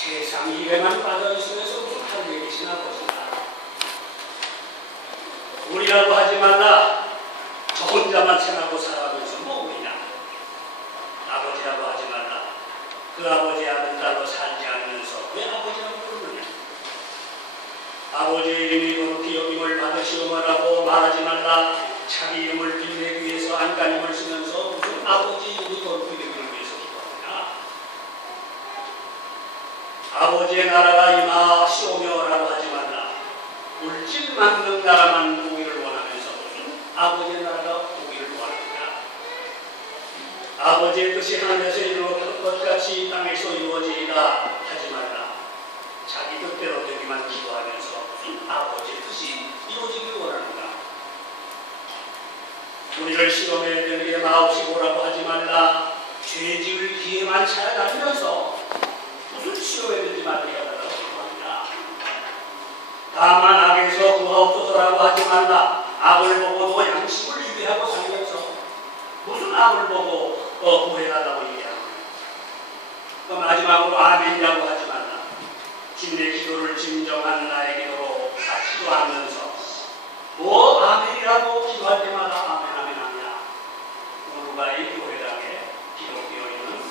세상 일에만 빠져있으면서 무슨 할 일이 지나 것인가. 우리라고 하지 말라. 저 혼자만 생각하고 살아가면서 뭐우리냐. 아버지라고 하지 말라. 그 아버지 아들 딸로 살지 않으면서 왜 아버지라고 부르느냐. 아버지의 이름이 거룩히 여김을 받으시오라고 말하지 말라. 자기 이름을 빌내기 위해서 안간힘을 쓰면서 무슨 아버지 이름이 거룩히 되기를 위해서 기도하느냐. 아버지의 나라가 임하시오며라고 하지 말라. 물질 만능 나라만 보기를 원하면서 무슨 아버지의 나라가 보기를 원하느냐. 아버지의 뜻이 하늘에서 이루어질 것 같이 땅에서 이루어지이다 하지 말라. 자기 뜻대로 되기만 기도하면서 무슨 아버지의 뜻이 이루어지길 원하는가. 우리를 시험에 들게 마옵시고라고 하지 말라. 죄 지을 기회만 찾아다니면서 무슨 시험에 들지 말게 하라고 합니다. 다만 악에서 구하옵소서라고 하지 말라. 악을 보고도 양심을 유지하고 살면서 무슨 악을 보고 구해달라고 얘기합니다. 마지막으로 아멘이라고 하지 말라. 주님의 기도를 진정한 나의 기도로 받지도 않으면서 뭐 아멘이라고 기도할 때마다 아멘 아멘 하냐. 우루과이 교회당의 기독교인은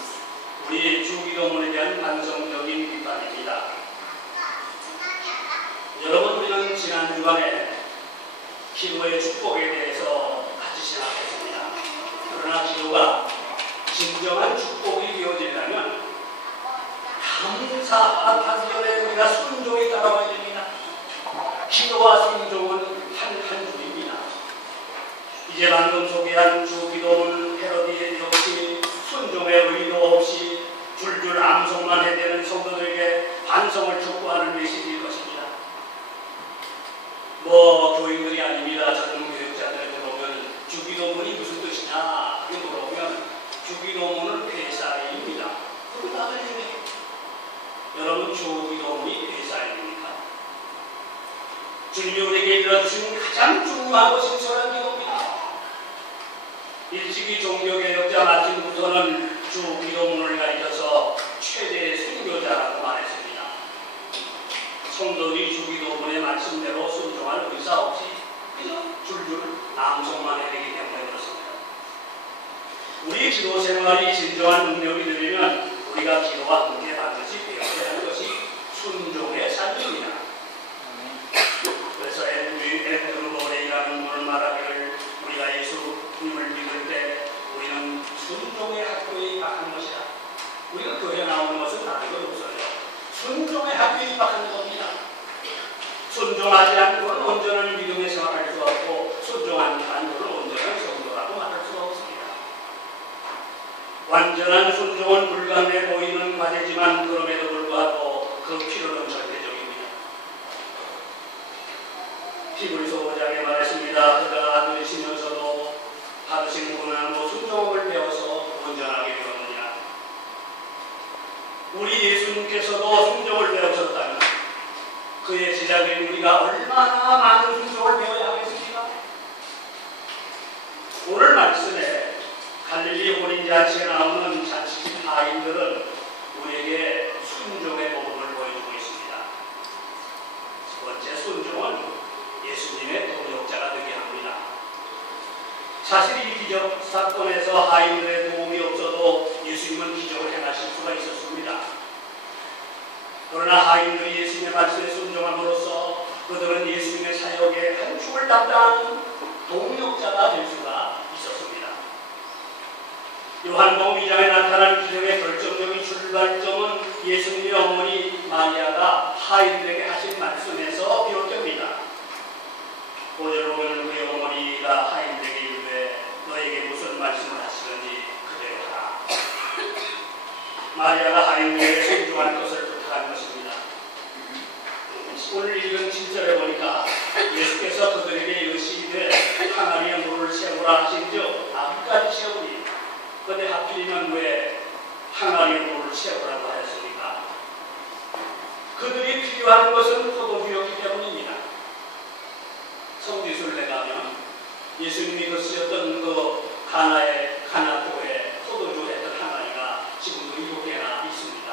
우리 주기도문에 대한 반성적인 비판입니다. 여러분, 우리는 지난 주간에 기도의 축복에 대해서 같이 생각했습니다. 그러나 기도가 진정한 축복이 되어지려면 감사하기 전에 우리가 순종에 따라와야 됩니다. 기도와 순종은 한 줄입니다. 이제 방금 소개한 주기도문 패러디 역시 순종의 의도 없이 줄줄 암송만 해대는 성도들에게 반성을 촉구하는 메시지일 것입니다. 교인들이 아닙니다. 젊은 교육자들에게 보면 주기도문이 무슨 뜻이냐 이렇게 물어보면 주기도문은 회사입니다. 그럼 다들 해요. 여러분, 주기도문이 회사입니까? 주님이 우리에게 일러주신 가장 중요하고 신선한 기도입니다. 일찍이 종교개혁자 마틴 루터는 주기도문을 가리켜서 최대의 순교자라고 말했습니다. 성도들이 주기도문의 말씀대로 순종할 의사 없이 그저 줄줄 암송만 해야 되기 때문에 그렇습니다. 우리 기도 생활이 진정한 능력이 되려면 우리가 기도와 함께 반드시 배워야 할 것이 순종의 삶입니다. 그래서 앤드루 모레이라는 분을 말하기를 우리가 예수님을 믿을 때 우리는 순종의 학교에 입학하는 것이다. 우리가 교회 나오는 것은 다른 건 없어요. 순종의 학교에 입학하는 겁니다. 순종하지 않고는 온전한 믿음의 생활할 수 없고 순종하는 자는 온전한 성도라고 말할 수가 없습니다. 완전한 순종은 불가능해 보이는 과제지만 그럼에도 불구하고 그 필요는 절대적입니다. 히브리서 5장에 말했습니다. 그가 아들이시면서도 받으신 고난으로 순종을 배워서 온전하게 되었느냐. 우리 예수님께서도 순종을 배우셨다면 그의 제자들인 우리가 얼마나 많은 순종을 배워야 하겠습니까? 오늘 말씀에 갈릴리 혼인잔치에 나오는 잔치집 하인들은 우리에게 순종의 모범을 보여주고 있습니다. 첫 번째, 순종은 예수님의 동역자가 되게 합니다. 사실 이 기적 사건에서 하인들의 도움이 없어도 예수님은 기적을 행하실 수가 있었습니다. 그러나 하인들이 예수님의 말씀에 순종함으로써 그들은 예수님의 사역의 한 축을 담당하는 동역자가 될 수가 있었습니다. 요한복음 2장에 나타난 기적의 결정적인 출발점은 예수님의 어머니 마리아가 하인들에게 하신 말씀에서 비롯됩니다. 5절 보면 그의 어머니가 하인들에게 이르되 너에게 무슨 말씀을 하시는지 그대로 하라. 마리아가 하인들에게 순종할 것을 부탁한 것입니다. 오늘 읽은 7절에 보니까 예수께서 그들에게 이르시되 항아리에 물을 채우라 하신즉 아기까지 채우니 그런데 하필이면 왜 항아리에 물을 채우라고 하였습니까? 그들이 필요한 것은 포도주였기 때문입니다. 성지순례 가면 예수님이 쓰셨던 그 가나교회 포도주 했던 항아리가 지금도 7개나 있습니다.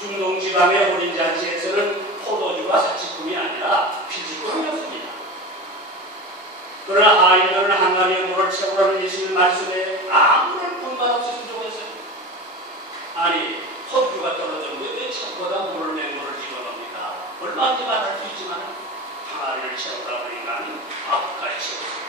중동 지방의 혼인 잔치에서는 포도주가 사치품이 아니라 피지품이었습니다. 그러나 하인들은 한 가지의 물을 채우라는 예수님 말씀에 아무런 분만 없이 순종했어요. 아니, 포도주가 떨어졌는데 왜 채보다 물을 맹물을 집어넣습니까? 얼마든지 말할 수 있지만 항아리를 채우다 보니까 앞까지 채웠어요.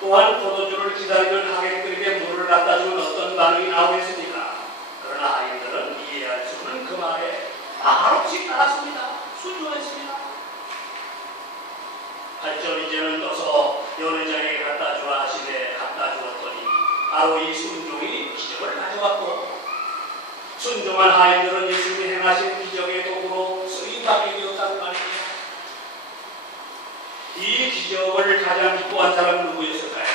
또한 포도주를 기다리는 하객들에게 물을 갖다 주면 어떤 반응이 나오겠습니까? 그러나 하인들은 이해할 수 없는 그 말에 말없이 따랐습니다. 순종했습니다. 8절 이제는 떠서 연회장에게 갖다 주라 하시되 갖다 주었더니 바로 이 순종이 기적을 가져왔고, 순종한 하인들은 예수님이 행하신 기적의 도구로 쓰임받게 되었다는 말입니다. 이 기적을 가장 기뻐한 사람은 누구였을까요?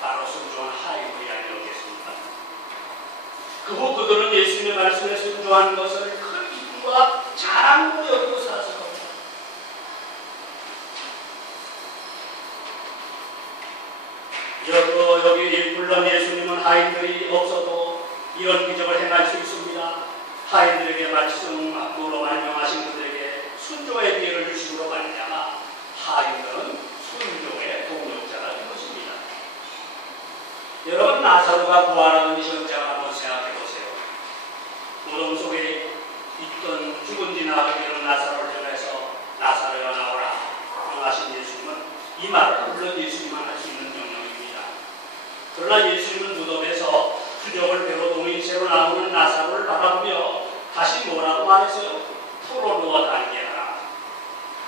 바로 순종한 하인들이 아니었겠습니까? 그 후 그들은 예수님의 말씀에 순종한 것을 큰 기쁨과 자랑으로 여기고 살았을 겁니다. 여기 물론 예수님은 하인들이 없어도 이런 기적을 행할 수 있습니다. 하인들에게 말씀으로 말명하신 그들에게 순종의 기회를 주심으로 말미암아 하인들은 순종의 동력자가 된 것입니다. 여러분, 나사로가 부활하는 이 현장을 한번 생각해 보세요. 무덤 속에 있던 죽은 지 나흘 되는 나사로를 향해서 나사로야 나오라 명하신 예수님은 이 말을 물론 예수님만 할 수 있는 명령입니다. 그러나 예수님은 무덤에서 부적을 배로 동인 채로 나오는 나사로를 바라보며 다시 뭐라고 말했어요? 포로로 달게하라.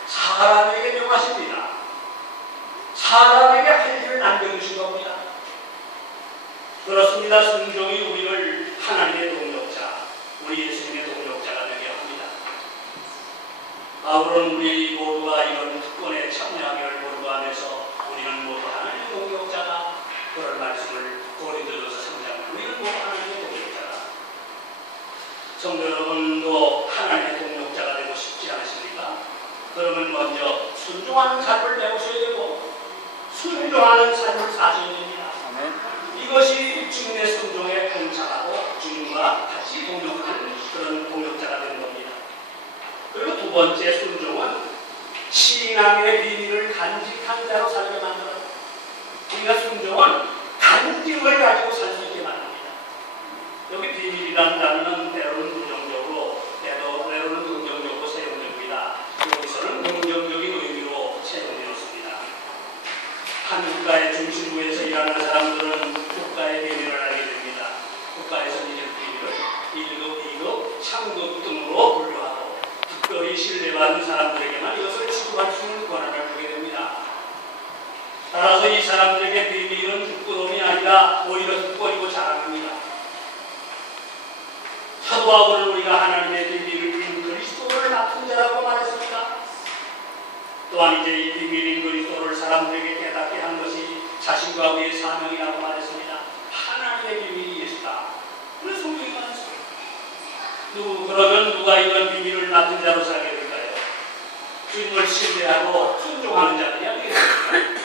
사람에게 명하십니다. 사람에게 할 일을 남겨주신 겁니다. 그렇습니다. 순종이 우리를 하나님의 동력자, 우리 예수님의 동력자가 되게 합니다. 바울은 우리 모두가 이런 특권에 참여하기를 원하면서 우리는 모두 하나님의 동력자다, 그런 말씀을 고린도전서 3장, 우리는 모두 하나님의 동력자다. 성도 여러분도 하나님의 동력자가 되고 싶지 않으십니까? 그러면 먼저 순종하는 삶을 배우셔야 되고 순종하는 삶을 사셔야 됩니다. 이것이 주님의 순종에 동참하고 주님과 같이 동력하는 그런 동력자가 되는 겁니다. 그리고 두 번째 순종은 신앙의 비밀을 간직한 자로 살게 만들어요. 우리가 순종은 간직을 가지고 살 수 있게 만듭니다. 여기 비밀이라는 단어는 때로는 부정적으로, 때로는 긍정적으로 사용됩니다. 여기서는 긍정적인 의미로 사용되었습니다. 한 국가의 중심부에서 일하는 사람들은 국가의 비밀을 알게 됩니다. 국가에서 이런 비밀을 1급, 2급, 상급 등으로 분류하고 특별히 신뢰받는 사람들에게만 이것을 취급할 수 있는 권한을 주게 됩니다. 따라서 이 사람들에게 비밀은 부끄러움이 아니라 오히려 특권이고 자랑입니다. 사도 바울은 우리가 하나님의 비밀을 빈 그리스도를 맡은 자라고 말했습니다. 또한 이제 이 비밀인 그리스도를 사람들에게 깨닫게 한 것이 자신과 우리의 사명이라고 말했습니다. 하나님의 비밀이 예수다. 그래서 성경이 말했습니다. 그러면 누가 이런 비밀을 맡은 자로 살게 될까요? 주님을 신뢰하고 순종하는 자들이 아니겠습니까?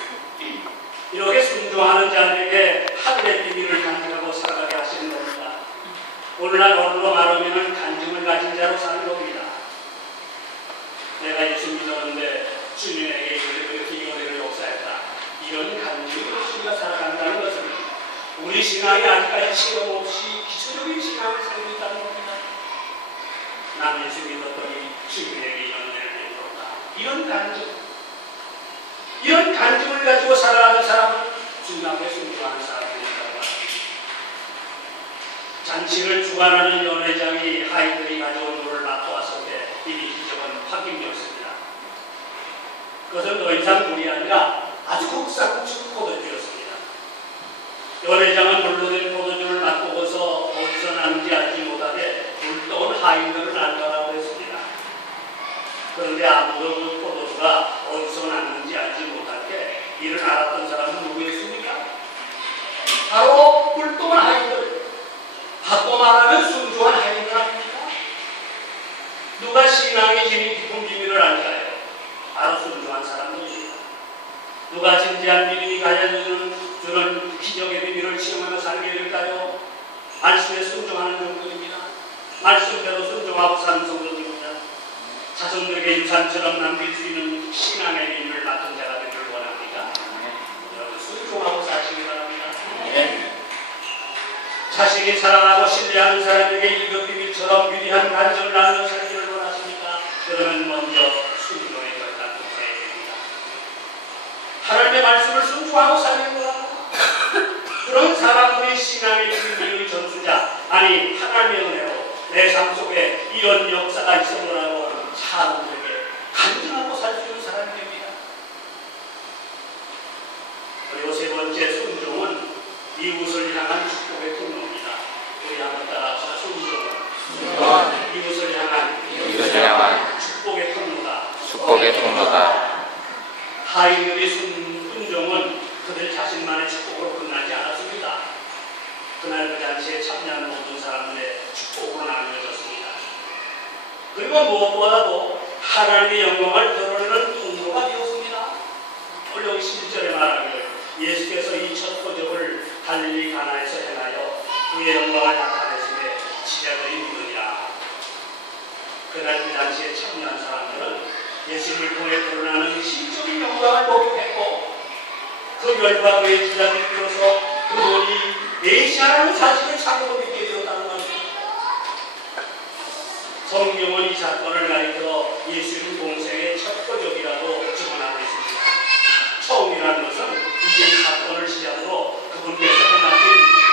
이렇게 순종하는 자들에게 하늘의 비밀을 간직하고 살아가게 하시는 겁니다. 오늘날 언어로 말하면 간증을 가진 자로 사는 겁니다. 내가 예수 믿었는데 주님에게 이렇게 연애를 역사했다. 이런 간증으로 우리가 살아간다는 것은 우리 신앙이 아직까지 시험 없이 기초적인 신앙을 살고 있다는 겁니다. 난 예수 믿었더니 주님에게 연애를 베풀었다. 이런 간증을 가지고 살아가는 사람은 주님 앞에 순종하는 사람입니다. 잔치를 주관하는 연회장이 하인들이 가져온 물을 맡아왔을 때 이미 기적은 확인되었습니다. 그것은 더 이상 물이 아니라 아주 국산국수 포도주였습니다. 연회장은 물로 된 포도주를 맛보고서 어디서 나는지 알지 못하게 물떠온 하인들을 알더라고 했습니다. 그런데 아무도 그 포도주가 어디서 났는지 알지 못할 때 이를 알았던 사람은 누구였습니까? 바로 물떠온 하인들, 바꿔 말하면 순종한 하인들 아닙니까? 누가 신앙의 힘이 깊은 비밀을 알까요? 바로 순종한 사람입니다. 누가 진지한 믿음이 가져주는 기적의 비밀을 체험하며 살게 될까요? 말씀에 순종하는 정도입니다. 말씀대로 순종하고 사는 성도들입니다. 자손들에게 유산처럼 남길 수 있는 신앙의 힘을 맡은 자가 되기를 원합니다. 여러분 순종하고 사시기 바랍니다. 자신이 사랑하고 신뢰하는 사람에게 일격비밀처럼 위대한 간절을 나누어 살기를 원하십니까? 그러면 먼저 순종의 결단부터 해야 됩니다. 하나님의 말씀을 순종하고 사는 거랍니다. 그런 사람들이 신앙의 비밀의 전수자, 아니 하나님의 은혜로 내 삶 속에 이런 역사가 있어보라고 사람들에게 간증하고 살 수 있는 사람이 됩니다. 그리고 세 번째 순종은 이웃을 향한 축복의 통로입니다. 우리 한번 따라서 순종은 이웃을 향한 축복의 통로다. 하인들의 순종은 그들 자신만의 축복으로 끝나지 않았습니다. 그날 그 잔치에 참여한 모든 사람들의 축복으로 나누어졌습니다. 그리고 무엇보다도 하나님의 영광을 드러내는 통로가 되었습니다. 오늘 여기 11절에 말하기를 예수께서 이 첫 표적을 갈릴리 가나에서 행하여 그의 영광을 나타내시되 지자들이 믿으리라. 그날 그 잔치에 참여한 사람들은 예수님을 통해 드러나는 신적인 영광을 목격했고 그 열과 그의 지자들이 들어서 그분이 메시아라는 사실을 참으로 믿게 되었다는 것입니다. 성경은 이 사건을 가리켜 예수님 공생의 첫 표적이라고 증언하고 있습니다. 처음이라는 것은 이제 이 사건을 시작으로 그분께서 행하신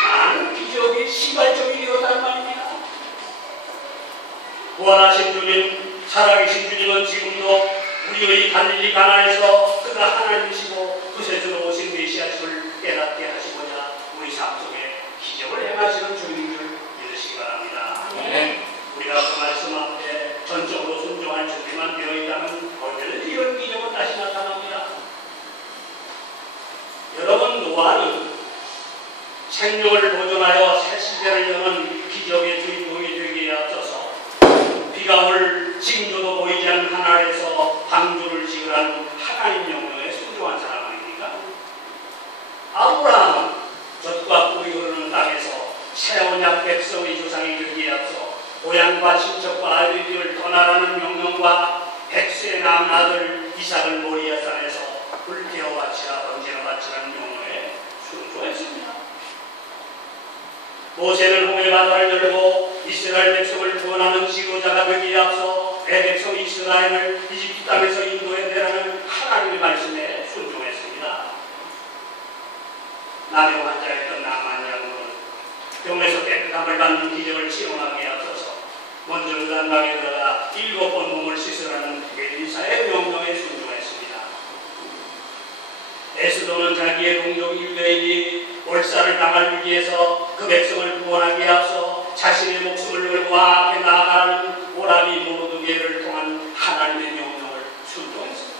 많은 기적이 시발적이 되었다는 말입니다. 부활하신 주님, 살아계신 주님은 지금도 우리의 갈릴리 가나에서 그가 하나님이시고 구세주로 오신 메시아심을 깨닫게 하시고자 우리 삶 속에 기적을 행하시는 주님인 줄 믿으시기 바랍니다. 우리가 그 말씀 앞에 전적으로 순종할 준비만 되어 있다면 언제든지 이런 기적은 다시 나타납니다. 여러분, 노아는 생명을 보존하여 새 시대를 여는 기적의 주인공이 되기에 앞서서 비가 올 징조도 보이지 않는 하늘에서 방주를 지으라는 하나님 명령에 순종한 사람 아닙니까? 아브라함은 젖과 꿀이 흐르는 땅에서 새 언약 백성의 조상이 되기에 앞서 고향과 친척과 아들들을 떠나라는 명령과 백세 남은 아들 이삭을 모리아 산에서 불태워 바치라 번제로 바치라는 명령에 순종했습니다. 모세는 홍해 바다를 열고 이스라엘 백성을 구원하는 지도자가 되기에 앞서 내 백성 이스라엘을 이집트 땅에서 인도해내라는 하나님의 말씀에 순종했습니다. 나병 환자였던 나만 양은 병에서 깨끗함을 받는 기적을 체험하기에 앞서서 먼저 요단강에 들어가 7번 몸을 씻으라는 엘리사의 명령에 순종했습니다. 에스더는 자기의 동족 유대인이 몰살을 당할 위기에서 그 백성을 구원하기에 앞서 자신의 목숨을 걸고 앞에 나아가라는 오라비 모르드게를 통한 하나님의 명령을 순종했습니다.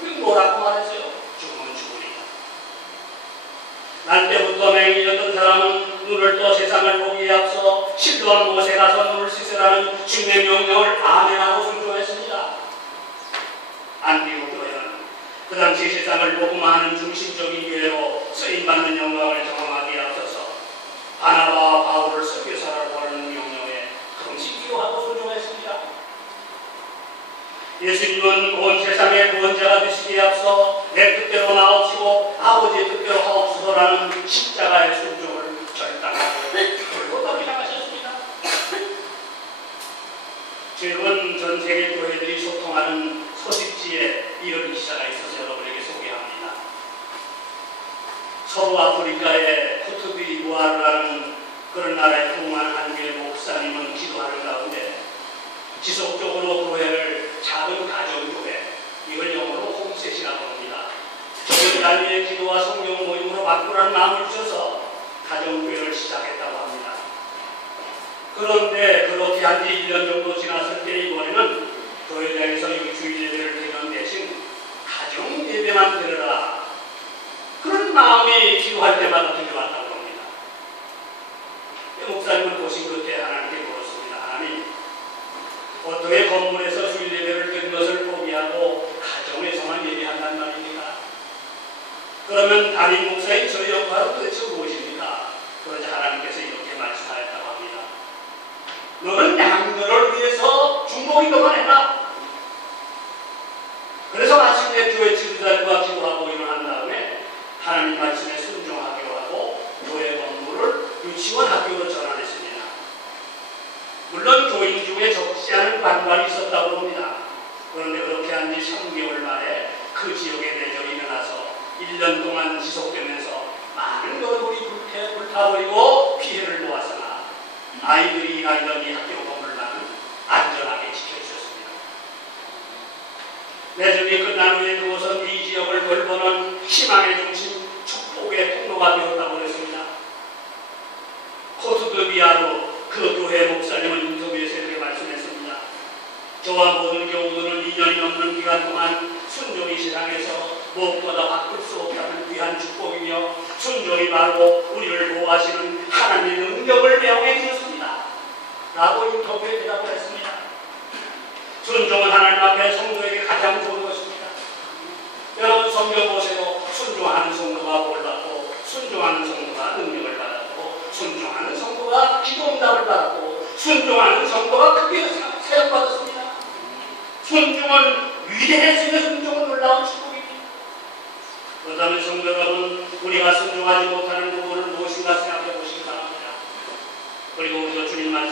그리고 뭐라고 말했어요? 죽으면 죽으리라. 날 때부터 맹인이었던 사람은 눈을 떠 세상을 보기에 앞서 실로한 못에 가서 눈을 씻으라는 주님의 명령을 아멘하고 순종했습니다. 안디옥 그 당시 세상을 복음화하는 중심적인 교회로 쓰임받는 영광을 경험하기에 앞서서 바나바와 바울을 선교사라고 하는 명령에 금식 기도하고 순종했습니다. 예수님은 온 세상의 구원자가 되시기에 앞서 내 뜻대로 나옵시고 아버지의 뜻대로 하옵소서라는 십자가의 순종을 결단하고 그리고 향하셨습니다. 최근 전 세계 교회들이 소통하는 소식지에 이런 기사가 있어서 여러분에게 소개합니다. 서부 아프리카의 코트디부아르라는 그런 나라에 통한 한 교회 목사님은 기도하는 가운데 지속적으로 교회를 작은 가정교회, 이걸 영어로 홈셋이라고 합니다. 적은 단위의 기도와 성경 모임으로 바꾸라는 마음을 주셔서 가정교회를 시작했다고 합니다. 그런데 그렇게 한 지 1년 정도 지났을 때 이번에는 교회장에서 이 주일 예배를 드리는 대신 가정 예배만 드려라. 그런 마음이 기도할 때마다 들려왔다고 합니다. 목사님을 보신 끝에 하나님께 물었습니다. 하나님, 어떻게 건물에서 주일 예배를 드리는 것을 포기하고 가정에서만 예배한단 말입니까? 그러면 담임 목사인 저희 역할은 도대체 무엇입니까? 그러자 하나님께서 이렇게 말씀하였다고 합니다. 너는 축복이 그만해라. 그래서 마침내 교회 지도자들과 기도하고 일어난 다음에 하나님 말씀에 순종하기로 하고 교회 건물을 유치원 학교로 전환했습니다. 물론 교인 중에 적지 않은 반발이 있었다고 합니다. 그런데 그렇게 한 지 3개월 만에 그 지역에 내전이 일어나서 1년 동안 지속되면서 많은 여러분이 불타버리고 피해를 보았으나 아이들이 일하던 이 학교 건물만은 안전하게 지켜 있었습니다. 내전이 끝난 후에 그곳은 이 지역을 돌보는 희망의 중심, 축복의 통로가 되었다고 했습니다. 코스트비아로 그 교회 목사님은 인터뷰에서 이렇게 말씀했습니다. 저와 모든 교우들은 2년이 넘는 기간 동안 순종이 세상에서 무엇보다 바꿀 수 없다는 귀한 축복이며 순종이 바로 우리를 보호하시는 하나님의 능력을 배웅해 주었습니다. 라고 인터뷰에 대답을 했습니다. 순종은 하나님 앞에 성도에게 가장 좋은 것입니다. 여러분 성경 보세요. 순종하는 성도가 복받고 순종하는 성도가 능력을 받았고 순종하는 성도가 기도응답을 받았고 순종하는 성도가 크게 사역받았습니다. 순종은 위대해지는 순종은 놀라운 축복입니다. 그렇다면 성도 여러분, 우리가 순종하지 못하는 부분은 무엇인가 생각해 보시기 바랍니다. 그리고 우리가 주님 말씀